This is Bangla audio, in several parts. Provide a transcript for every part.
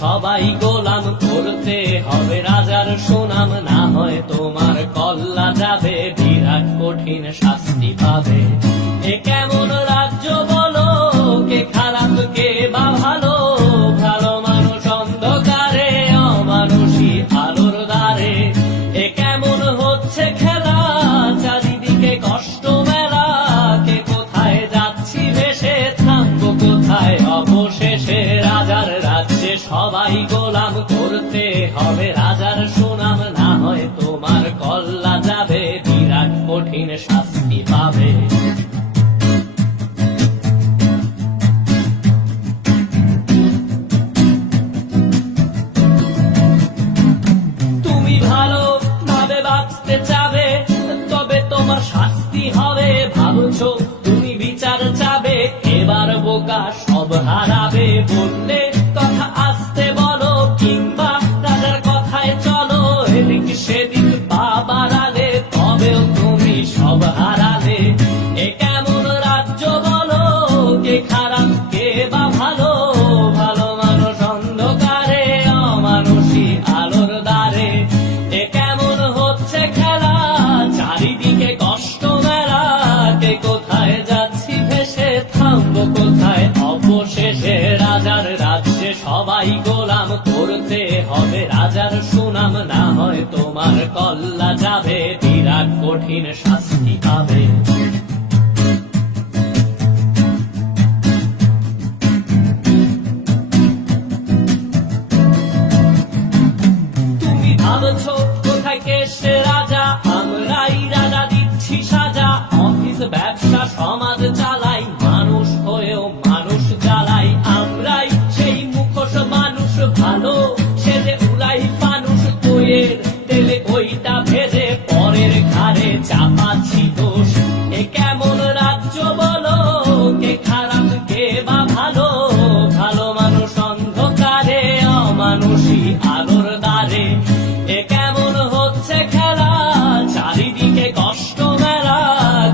সবাই গোলাম, করতে হবে রাজার সুনাম, না হয় তোমার কল্লা যাবে, বিরাট কঠিন শাস্তি পাবে। এ কেমন রাজ্য বলো, কে খারাপ কে বা ভালো, ভালো মানুষ অন্ধকারে, অমানুষী আলোর দ্বারে। এ কেমন হচ্ছে খেলা, চারিদিকে কষ্ট মেলা, কে কোথায় যাচ্ছি ভেসে, থামবো কোথায় অবশেষে। রাজার রাজ্যে সবাই গোলাম, করতে হবে রাজার সুনাম, না হয় তোমার কল্লা যাবে, বিরাট কঠিন শাস্তি পাবে। তুমি ভালো ভাবে বাঁচতে চাবে, তবে তোমার শাস্তি হবে। ভাবছো তুমি বিচার চাবে, এবার বোকা সব হারাবে। বললে কথা আসতে বলো, কিংবা রাজার কথায় চলো, এদিক সেদিক পা বাড়ালে, তবেও তুমি সব হারালে। এ কেমন রাজ্য বলো, কে খারাপ কে বা ভালো, ভালো মানুষ অন্ধকারে, অমানুষী আলোর দ্বারে। এ কেমন হচ্ছে খেলা, চারিদিকে কষ্ট মেলা, কে কোথায় যাচ্ছি ভেসে, থামবো কোথায় অবশেষে। রাজার রাজ্যে সবাই গোলাম, করতে হবে রাজার সুনাম, না হয় তোমার কল্লা যাবে, বিরাট কঠিন শাস্তি পাবে। তুমি ভাবছো কোথায় কে সে রাজা, আমরাই রাজা দিচ্ছি সাজা। অফিস ব্যবসা সমাজ চালাই, মানুষ হয়েও মানুষ জ্বালাই। আমরাই সেই মুখোশ মানুষ ভালো, সেজে উড়াই মানুষ বইয়ের তেলে ওইটা ভেজে, পরের ঘাড়ে চাপাচ্ছি দোষ। এ কেমন রাজ্য বলো, কে খারাপ কে বা ভালো, ভালো মানুষ অন্ধকারে, অমানুষী আলোর দ্বারে। এ কেমন হচ্ছে খেলা, চারিদিকে কষ্ট মেলা,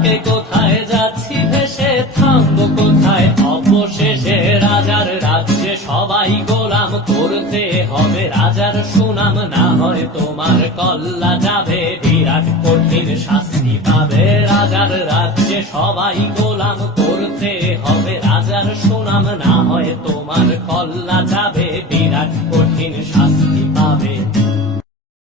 কে কোথায় যাচ্ছি ভেসে, থামবো কোথায় অবশেষে। রাজার রাজ্যে সবাই গোলাম, করতে হবে রাজার সুনাম, না হয় তোমার কল্লা যাবে, বিরাট কঠিন শাস্তি পাবে। রাজার রাজ্যে সবাই গোলাম, করতে হবে রাজার সুনাম, না হয় তোমার কল্লা যাবে, বিরাট কঠিন শাস্তি পাবে।